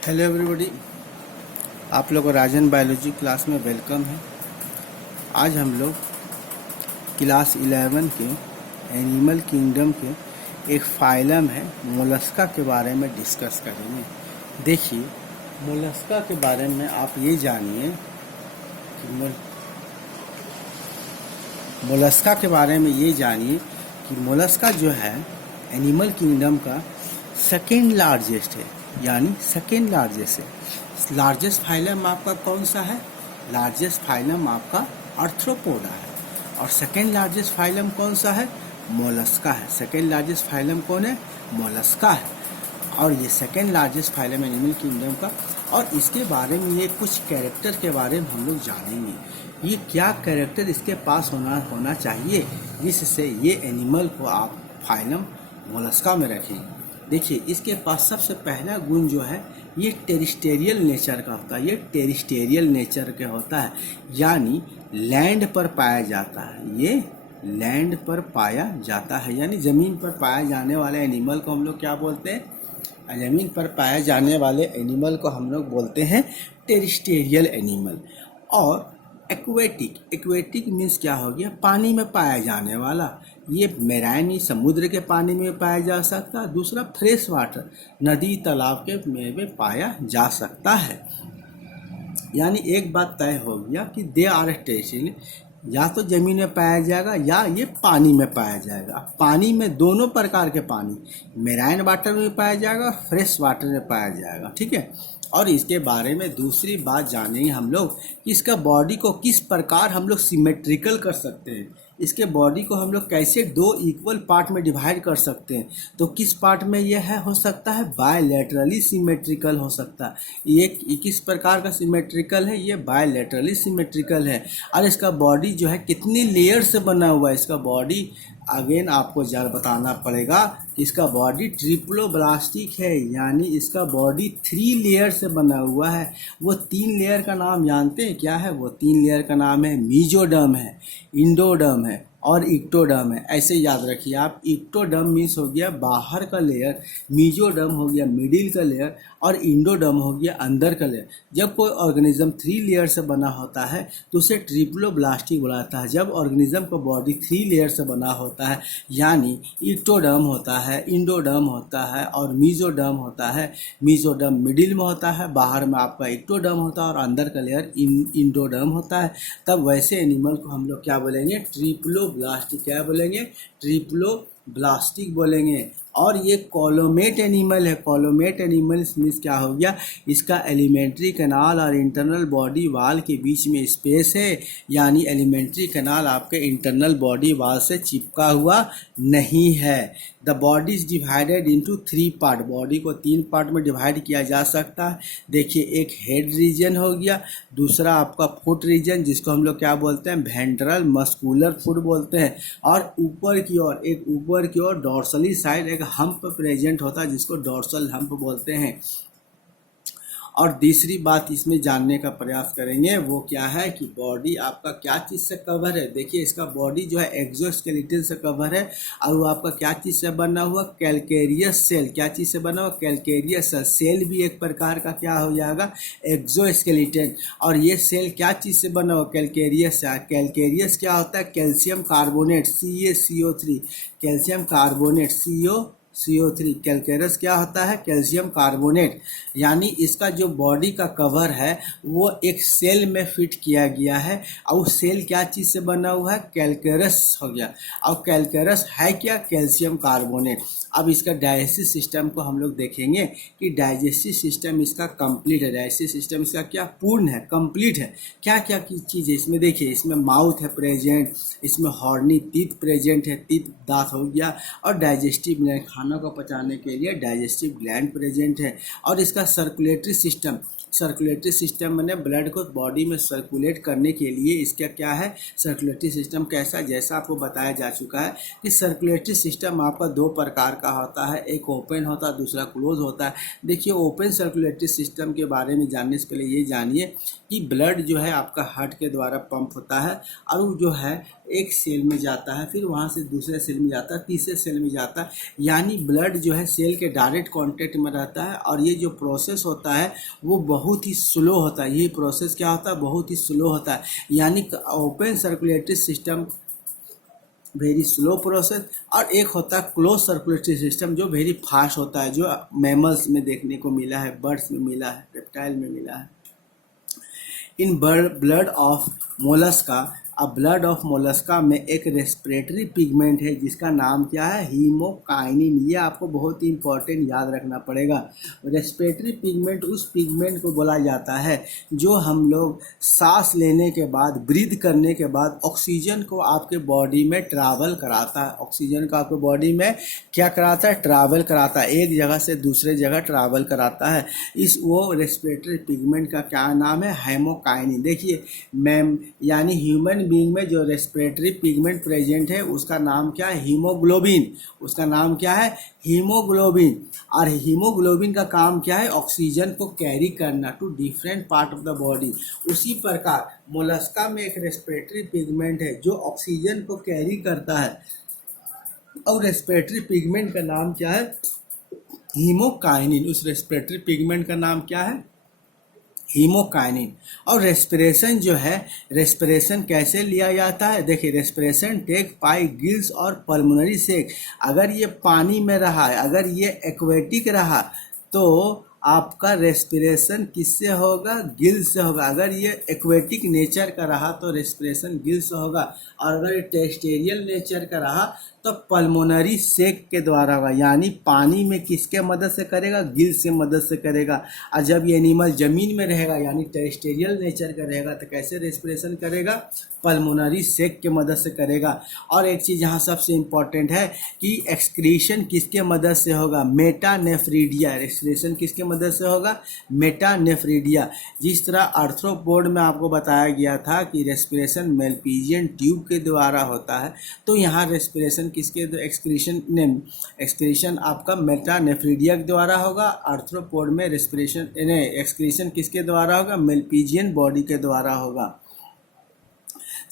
Hello everybody, आप लोग को राजन बायोलॉजी क्लास में वेलकम है। आज हम लोग क्लास 11 के एनिमल किंगडम के एक फाइलम है मोलस्का के बारे में डिस्कस करेंगे। देखिए, मोलस्का के बारे में आप ये जानिए कि मोलस्का के बारे में ये जानिए कि मोलस्का जो है एनिमल किंगडम का सेकेंड लार्जेस्ट है, यानी सेकेंड लार्जेस्ट है। लार्जेस्ट फाइलम आपका कौन सा है? लार्जेस्ट फाइलम आपका आर्थ्रोपोडा है। और सेकेंड लार्जेस्ट फाइलम कौन सा है? मोलस्का है। सेकेंड लार्जेस्ट फाइलम कौन है? मोलस्का है। और ये second largest phylum animal kingdom का। और इसके बारे में ये कुछ कैरेक्टर के बारे में हम लोग जानेंगे। ये क्या कैरेक्टर इसके पास होना चाहिए जिससे ये एनिमल को आप फाइलम मोलस्का में रखें। देखिए, इसके पास सबसे पहला गुण जो है ये टेरिस्टेरियल नेचर का होता है। ये टेरिस्टेरियल नेचर का होता है, यानी लैंड पर पाया जाता है। ये लैंड पर पाया जाता है, यानी ज़मीन पर पाया जाने वाले एनिमल को हम लोग क्या बोलते हैं? ज़मीन पर पाए जाने वाले एनिमल को हम लोग बोलते हैं टेरिस्टेरियल एनिमल। और एक्वेटिक मीन्स क्या हो गया? पानी में पाया जाने वाला। ये मैराइन समुद्र के पानी में पाया जा सकता है। दूसरा फ्रेश वाटर, नदी तालाब के में पाया जा सकता है। यानी एक बात तय हो गया कि दे आर टेरिस्टेरियल, या तो ज़मीन में पाया जाएगा या ये पानी में पाया जाएगा। पानी में दोनों प्रकार के पानी, मैराइन वाटर में पाया जाएगा, फ्रेश वाटर में पाया जाएगा। ठीक है। और इसके बारे में दूसरी बात जानेंगे हम लोग कि इसका बॉडी को किस प्रकार हम लोग सिमेट्रिकल कर सकते हैं। इसके बॉडी को हम लोग कैसे दो इक्वल पार्ट में डिवाइड कर सकते हैं। तो किस पार्ट में यह है हो सकता है? बायलैटरली सिमेट्रिकल हो सकता है। ये किस प्रकार का सिमेट्रिकल है? ये बायलैटरली सिमेट्रिकल है। और इसका बॉडी जो है कितनी लेयर से बना हुआ है? इसका बॉडी अगेन आपको ज़रा बताना पड़ेगा कि इसका बॉडी ट्रिप्लोब्लास्टिक है, यानी इसका बॉडी 3 लेयर से बना हुआ है। वो 3 लेयर का नाम जानते हैं क्या है? वो 3 लेयर का नाम है मीजोडर्म है, इंडोडर्म है और इक्टोडर्म है। ऐसे याद रखिए आप। इक्टोडर्म मीन्स हो गया बाहर का लेयर, मीजोडर्म हो गया मिडिल का लेयर और इंडोडर्म हो गया अंदर का लेयर। जब कोई ऑर्गेनिज्म 3 लेयर से बना होता है तो उसे ट्रिप्लोब्लास्टिक बुलाता है। जब ऑर्गेनिज्म का बॉडी 3 लेयर से बना होता है, यानी इक्टोडर्म होता है, इंडोडर्म होता है और मीजोडर्म होता है। मीजोडर्म मिडिल में होता है, बाहर में आपका इक्टोडर्म होता है और अंदर का लेयर इंडोडर्म होता है। तब वैसे एनिमल को हम लोग क्या बोलेंगे? ट्रिप्लोब्लास्टिक। क्या बोलेंगे? ट्रिप्लोब्लास्टिक बोलेंगे। और ये कॉलोमेट एनिमल है। कॉलोमेट एनिमल मीन्स क्या हो गया? इसका एलिमेंट्री कैनाल और इंटरनल बॉडी वाल के बीच में स्पेस है, यानी एलिमेंट्री कैनाल आपके इंटरनल बॉडी वाल से चिपका हुआ नहीं है। The body is divided into 3 part. Body को 3 पार्ट में डिवाइड किया जा सकता है। देखिए, एक हेड रीजन हो गया, दूसरा आपका फुट रीजन जिसको हम लोग क्या बोलते हैं? वेंट्रल मस्कुलर फुट बोलते हैं। और ऊपर की ओर डॉर्सली साइड एक हम्प प्रेजेंट होता है जिसको डॉर्सल हम्प बोलते हैं। और तीसरी बात इसमें जानने का प्रयास करेंगे वो क्या है कि बॉडी आपका क्या चीज़ से कवर है। देखिए, इसका बॉडी जो है एक्सोस्केलेटन से कवर है और वो आपका क्या चीज़ से बना हुआ? Calcareous shell. क्या चीज़ से बना हुआ? Calcareous cell. सेल भी एक प्रकार का क्या हो जाएगा? एक्सोस्केलेटन। और ये सेल क्या चीज़ से बना हुआ? कैल्केरियस से। कैल्केरियस क्या होता है? Calcium carbonate CaCO3, calcium carbonate CO3। कैल्केरस क्या होता है? Calcium carbonate. यानी इसका जो बॉडी का कवर है वो एक सेल में फिट किया गया है और सेल क्या चीज़ से बना हुआ है? कैल्केरस हो गया। और कैल्केरस है क्या? Calcium carbonate. अब इसका डाइजेस्टिव सिस्टम को हम लोग देखेंगे कि डाइजेस्टिव सिस्टम इसका कंप्लीट है। डाइजेस्टिव सिस्टम इसका क्या? पूर्ण है, कंप्लीट है। क्या क्या की चीज़ है इसमें? देखिए, इसमें माउथ है प्रेजेंट, इसमें हॉर्नी टीथ प्रेजेंट है, टीथ दांत हो गया। और डाइजेस्टिव खाना को पचाने के लिए डाइजेस्टिव ग्लैंड प्रेजेंट है। और इसका सर्कुलेटरी सिस्टम मैंने ब्लड को बॉडी में सर्कुलेट करने के लिए इसका क्या है? सर्कुलेटरी सिस्टम कैसा? जैसा आपको बताया जा चुका है कि सर्कुलेटरी सिस्टम आपका 2 प्रकार का होता है, एक ओपन होता है, दूसरा क्लोज होता है। देखिए, ओपन सर्कुलेटरी सिस्टम के बारे में जानने से पहले ये जानिए कि ब्लड जो है आपका हार्ट के द्वारा पंप होता है और वो जो है एक सेल में जाता है, फिर वहाँ से दूसरे सेल में जाता है, तीसरे सेल में जाता है। यानी ब्लड जो है सेल के डायरेक्ट कांटेक्ट में रहता है, और ये जो प्रोसेस होता है वो बहुत ही स्लो होता है। ये प्रोसेस क्या होता है, बहुत ही स्लो होता है। यानी open circulatory system very slow process, और एक होता है क्लोज सर्कुलेटरी सिस्टम जो वेरी फास्ट होता है, जो मैमल्स में देखने को मिला है, बर्ड्स में मिला है, रेप्टाइल में मिला है। इन ब्लड ऑफ मोलस्का, अब ब्लड ऑफ मोलस्का में एक रेस्पिरेटरी पिगमेंट है जिसका नाम क्या है, हीमोकाइनिन। ये आपको बहुत ही इंपॉर्टेंट याद रखना पड़ेगा। रेस्पिरेटरी पिगमेंट उस पिगमेंट को बोला जाता है जो हम लोग सांस लेने के बाद, ब्रीथ करने के बाद ऑक्सीजन को आपके बॉडी में ट्रैवल कराता है। ऑक्सीजन को आपके बॉडी में क्या कराता है, ट्रैवल कराता है, एक जगह से दूसरे जगह ट्रैवल कराता है। वो रेस्पिरेटरी पिगमेंट का क्या नाम है, हीमोकाइनिन। देखिए मैम, यानी ह्यूमन बीइंग में जो रेस्पिरेटरी पिगमेंट प्रेजेंट है उसका नाम क्या है, हीमोग्लोबिन। उसका नाम क्या है, हीमोग्लोबिन। और हीमोग्लोबिन का काम क्या है, ऑक्सीजन को कैरी करना to different part of the body. उसी प्रकार मोलस्का में एक रेस्पिरेटरी पिगमेंट है जो ऑक्सीजन को कैरी करता है, और रेस्पिरेटरी पिगमेंट का नाम क्या है, हीमोकाइनिन। उस रेस्पिरेटरी पिगमेंट का नाम क्या है, हीमोकाइनिन। और रेस्पिरेशन जो है, रेस्पिरेशन कैसे लिया जाता है, देखिए रेस्पिरेशन टेक बाय गिल्स और पल्मोनरी सेक। अगर ये पानी में रहा है, अगर ये एक्वेटिक रहा, तो आपका रेस्पिरेशन किससे होगा, गिल से होगा। अगर ये एक्वेटिक नेचर का रहा तो रेस्पिरेशन गिल से होगा, और अगर ये टेरेस्ट्रियल नेचर का रहा तो पल्मोनरी सेक के द्वारा होगा। यानी पानी में किसके मदद से करेगा, गिल से मदद से करेगा। और जब ये एनिमल जमीन में रहेगा, यानी टेरेस्ट्रियल नेचर का रहेगा, तो कैसे रेस्पिरेशन करेगा, पल्मोनरी सेक के मदद से करेगा। और एक चीज़ यहाँ सबसे इम्पॉर्टेंट है कि एक्सक्रीशन किसके मदद से होगा, मेटानेफ्रीडिया। एक्सक्रीशन किसके मदद से होगा, मेटानेफ्रीडिया। जिस तरह आर्थ्रोपोड में आपको बताया गया था कि रेस्पिरेशन मेलपीजियन ट्यूब के द्वारा होता है, तो यहाँ रेस्पिरेशन किसके, एक्सक्रीशन आपका मेटानेफ्रीडिया के द्वारा होगा। आर्थ्रोपोड में रेस्पिरेशन एक्सक्रीशन किसके द्वारा होगा, मेलपीजियन बॉडी के द्वारा होगा।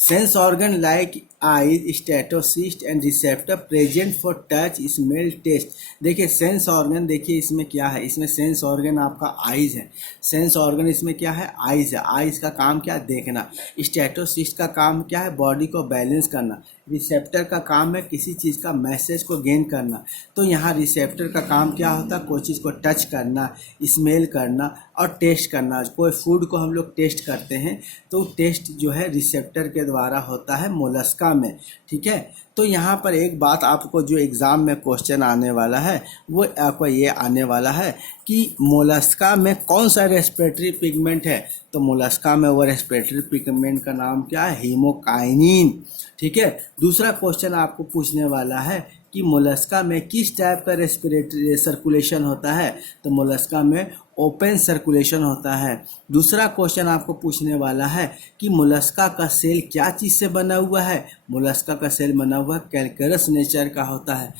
Sense organ like eyes, statocyst and receptor present for touch, smell, taste. देखिए सेंस ऑर्गन, देखिए इसमें क्या है, इसमें सेंस ऑर्गन आपका आईज है। सेंस ऑर्गन इसमें क्या है, आईज है। आईज का काम क्या है, देखना। स्टेटोसिस्ट का काम क्या है, बॉडी को बैलेंस करना। रिसेप्टर का काम है किसी चीज़ का मैसेज को गेन करना। तो यहाँ रिसेप्टर का काम क्या होता है, कोई चीज़ को टच करना, स्मेल करना और टेस्ट करना। कोई फूड को हम लोग टेस्ट करते हैं तो टेस्ट जो है रिसेप्टर के द्वारा होता है मोलस्का में, ठीक है। तो यहाँ पर एक बात आपको जो एग्ज़ाम में क्वेश्चन आने वाला है वो आपको ये आने वाला है कि मोलस्का में कौन सा रेस्पिरेटरी पिगमेंट है। तो मोलस्का में वो रेस्पिरेटरी पिगमेंट का नाम क्या है, हीमोकाइनिन, ठीक है। दूसरा क्वेश्चन आपको पूछने वाला है कि मोलस्का में किस टाइप का रेस्पिरेटरी सर्कुलेशन होता है। तो मोलस्का में ओपन सर्कुलेशन होता है। दूसरा क्वेश्चन आपको पूछने वाला है कि मोलस्का का सेल क्या चीज़ से बना हुआ है। मोलस्का का सेल बना हुआ कैल्केरस नेचर का होता है।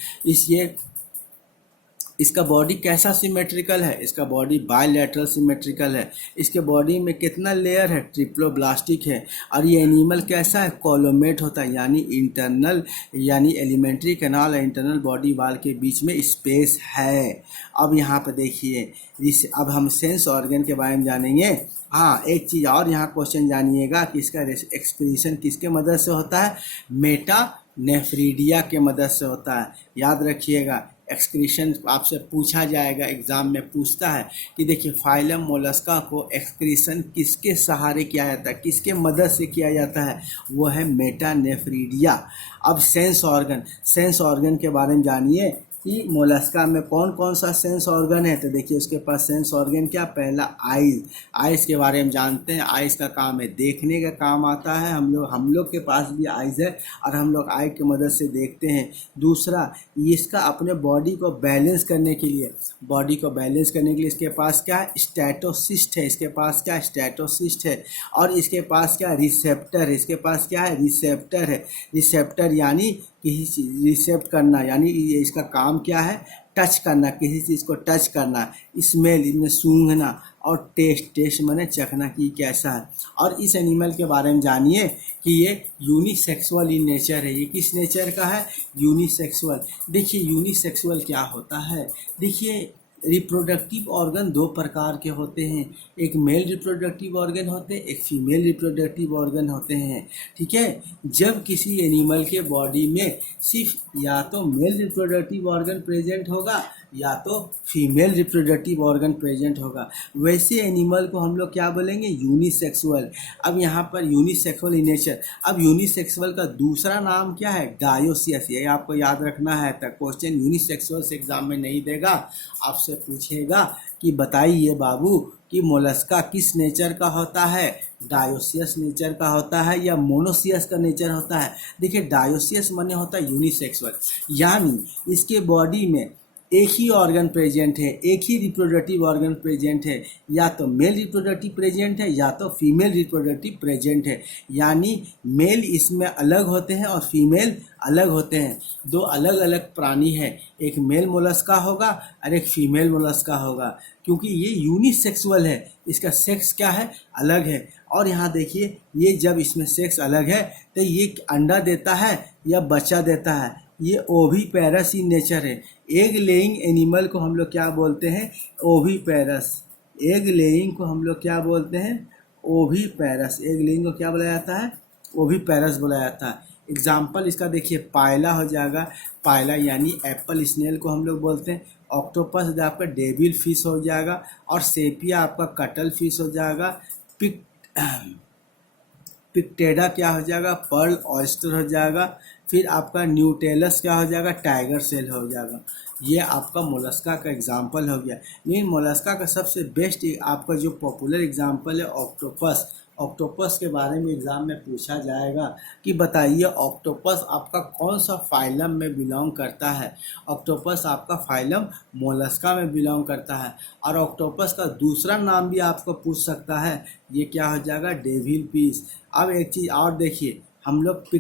इसका बॉडी कैसा सिमेट्रिकल है, इसका बॉडी बायलैटरल सिमेट्रिकल है। इसके बॉडी में कितना लेयर है, ट्रिप्लोब्लास्टिक है। और ये एनिमल कैसा है, कोलोमेट होता है, यानी इंटरनल, यानी एलिमेंट्री कैनाल और इंटरनल बॉडी वाल के बीच में स्पेस है। अब यहाँ पर देखिए, अब हम सेंस ऑर्गन के बारे में जानेंगे। हाँ, एक चीज़ और यहाँ क्वेश्चन जानिएगा कि इसका एक्सक्रीशन किसके मदद से होता है, मेटानेफ्रीडिया के मदद से होता है। याद रखिएगा, एक्सक्रीशन आपसे पूछा जाएगा, एग्जाम में पूछता है कि देखिए फाइलम मोलस्का को एक्सक्रीशन किसके सहारे किया जाता है, किसके मदद से किया जाता है, वो है मेटानेफ्रीडिया। अब सेंस ऑर्गन के बारे में जानिए कि मोलस्का में कौन कौन सा सेंस ऑर्गन है। तो देखिए उसके पास सेंस ऑर्गन क्या, पहला आइज़ के बारे में जानते हैं। आइज़ का काम है देखने का काम आता है। हम लोग के पास भी आइज़ है और हम लोग आई की मदद से देखते हैं। दूसरा, इसका अपने बॉडी को बैलेंस करने के लिए इसके पास क्या है, स्टेटोसिस्ट है। इसके पास क्या, स्टेटोसिस्ट है। और इसके पास क्या, रिसेप्टर है। इसके पास क्या है, रिसेप्टर है। रिसेप्टर यानी किसी चीज़ रिसेप्ट करना, यानी इसका काम क्या है, टच करना, किसी चीज़ को टच करना। स्मेल, इनमें सूंघना। और टेस्ट माने चखना कि कैसा है। और इस एनिमल के बारे में जानिए कि ये यूनिसेक्सुअल इन नेचर है। ये किस नेचर का है? यूनिसेक्सुअल। देखिए यूनिसेक्सुअल क्या होता है। देखिए रिप्रोडक्टिव ऑर्गन दो प्रकार के होते हैं, एक मेल रिप्रोडक्टिव ऑर्गन होते हैं, एक फीमेल रिप्रोडक्टिव ऑर्गन होते हैं। ठीक है, जब किसी एनिमल के बॉडी में सिर्फ या तो मेल रिप्रोडक्टिव ऑर्गन प्रेजेंट होगा या तो फीमेल रिप्रोडक्टिव ऑर्गन प्रेजेंट होगा, वैसे एनिमल को हम लोग क्या बोलेंगे? यूनिसेक्सुअल। अब यहाँ पर यूनिसेक्सुअल इन नेचर। अब यूनिसेक्सुअल का दूसरा नाम क्या है? डायोसियस। ये आपको याद रखना है, तक क्वेश्चन यूनिसेक्सुअल से एग्जाम में नहीं देगा, आपसे पूछेगा कि बताइए बाबू कि मोलस्का किस नेचर का होता है? डायोसियस नेचर का होता है या मोनोसियस का नेचर होता है? देखिए डायोसियस माने होता है यूनिसेक्सुअल, यानी इसके बॉडी में एक ही ऑर्गन प्रेजेंट है, एक ही रिप्रोडक्टिव ऑर्गन प्रेजेंट है, या तो मेल रिप्रोडक्टिव प्रेजेंट है या तो फीमेल रिप्रोडक्टिव प्रेजेंट है। यानी मेल इसमें अलग होते हैं और फीमेल अलग होते हैं। दो अलग अलग प्राणी है, एक मेल मोलस्का होगा और एक फीमेल मोलस्का होगा, क्योंकि ये यूनिसेक्सुअल है, इसका सेक्स क्या है? अलग है। और यहाँ देखिए ये जब इसमें सेक्स अलग है तो ये अंडा देता है या बच्चा देता है, ये ओवीपेरस इन नेचर है। एग लेइंग एनिमल को हम लोग क्या बोलते हैं? ओवीपेरस। एग लेइंग को हम लोग क्या बोलते हैं? ओवीपेरस। एग लेइंग को क्या बोला जाता है? ओवीपेरस बोला जाता है। एग्जाम्पल इसका देखिए, पायला हो जाएगा, पायला यानी एप्पल स्नेल को हम लोग बोलते हैं। ऑक्टोपस आपका डेविल फिश हो जाएगा, और सेपिया आपका कटल फिश हो जाएगा। पिक्टेडा क्या हो जाएगा? पर्ल ऑयस्टर हो जाएगा। फिर आपका न्यूटेलस क्या हो जाएगा? टाइगर सेल हो जाएगा। ये आपका मोलस्का का एग्जाम्पल हो गया। लेकिन मोलस्का का सबसे बेस्ट आपका जो पॉपुलर एग्जाम्पल है ऑक्टोपस। ऑक्टोपस के बारे में एग्जाम में पूछा जाएगा कि बताइए ऑक्टोपस आपका कौन सा फाइलम में बिलोंग करता है? ऑक्टोपस आपका फाइलम मोलस्का में बिलोंग करता है। और ऑक्टोपस का दूसरा नाम भी आपको पूछ सकता है, ये क्या हो जाएगा? Devil fish. अब एक चीज़ और देखिए, हम लोग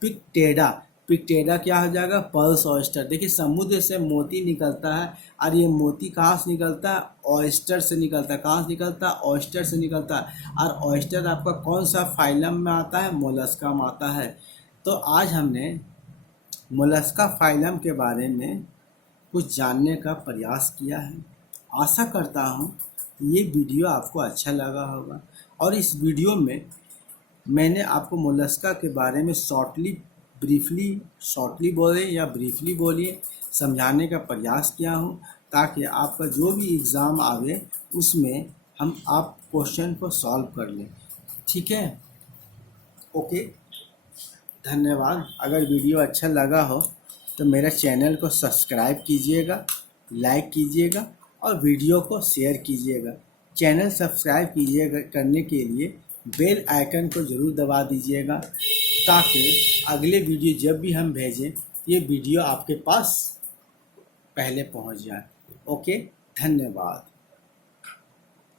पिक्टेडा क्या हो जाएगा? Pearls oyster. देखिए समुद्र से मोती निकलता है, और ये मोती कहाँ से निकलता है? ऑयस्टर से निकलता है। कहाँ से निकलता है? ऑयस्टर से निकलता है। और ऑयस्टर आपका कौन सा फाइलम में आता है? मोलस्का में आता है। तो आज हमने मोलस्का फाइलम के बारे में कुछ जानने का प्रयास किया है। आशा करता हूँ ये वीडियो आपको अच्छा लगा होगा, और इस वीडियो में मैंने आपको मोलस्का के बारे में शॉर्टली बोले या ब्रीफली बोलिए समझाने का प्रयास किया हूँ, ताकि आपका जो भी एग्ज़ाम आवे उसमें आप क्वेश्चन को सॉल्व कर लें। ठीक है, ओके, धन्यवाद। अगर वीडियो अच्छा लगा हो तो मेरा चैनल को सब्सक्राइब कीजिएगा, लाइक कीजिएगा और वीडियो को शेयर कीजिएगा। चैनल सब्सक्राइब कीजिएगा, करने के लिए बेल आइकन को ज़रूर दबा दीजिएगा, ताकि अगले वीडियो जब भी हम भेजें ये वीडियो आपके पास पहले पहुंच जाए। ओके, धन्यवाद।